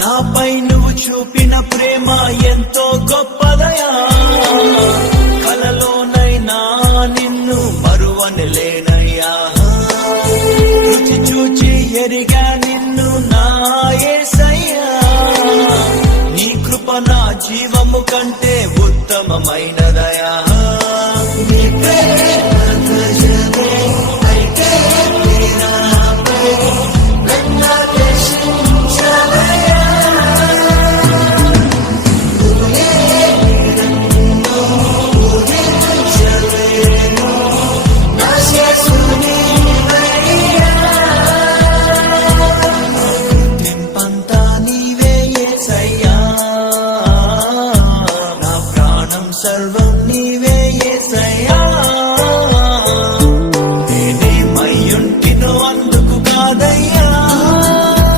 నాపై నువ్వు చూపిన ప్రేమ ఎంతో గొప్పదయా, కలలోనైనా నిన్ను మరువనలేనయ్యా. రుచి చూచి ఎరిగా నిన్ను నా యేసయ్యా, నీ కృప నా జీవము కంటే ఉత్తమమైన